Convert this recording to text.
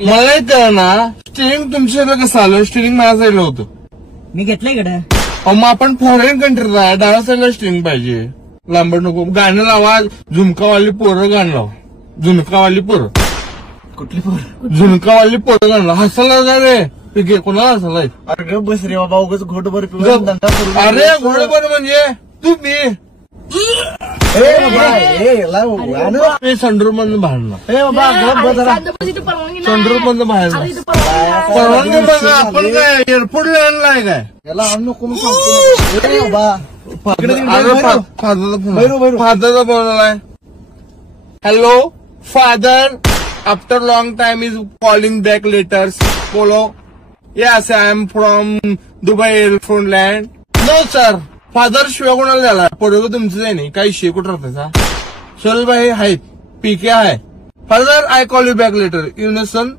मला येतं ना स्टिअरिंग तुमच्या साईडला कसं आलं, स्टिअरिंग माझ्या साईडला होतं. मी घेतलंय कडे. मग आपण फॉरेन कंट्रीत आहे, डाव्या साईडला स्टिअरिंग पाहिजे. लांबड नको. गाणं लावा, झुमकावाली पोरं गाणं लावा. झुणकावाली पोरं. कुठली पोर? झुणकावाली पोरं गाणं लावा. हसायला जा रे. ठीक आहे, कोणाला हसायला? अरे बस रे बाबा, उगाच घोटभर अरे घोडभर म्हणजे तू मी संडूर मधून बाहेर संडूर मधून बाहेर परवानगी बघा. आपण काय एअरपोर्ट आणलाय काय? याला नको सांगतो. फादरचा फोन आलाय. Hello father, after long time is calling back letters. बोलो. Yes I am from Dubai earphone land. No sir. Father शिवाय कोणाला झाला? पोरगं तुमचं आहे नाही. काही शे कुठं राहता? चल भाई आहेत. पीके आहे. Father I call you back later. You know sun.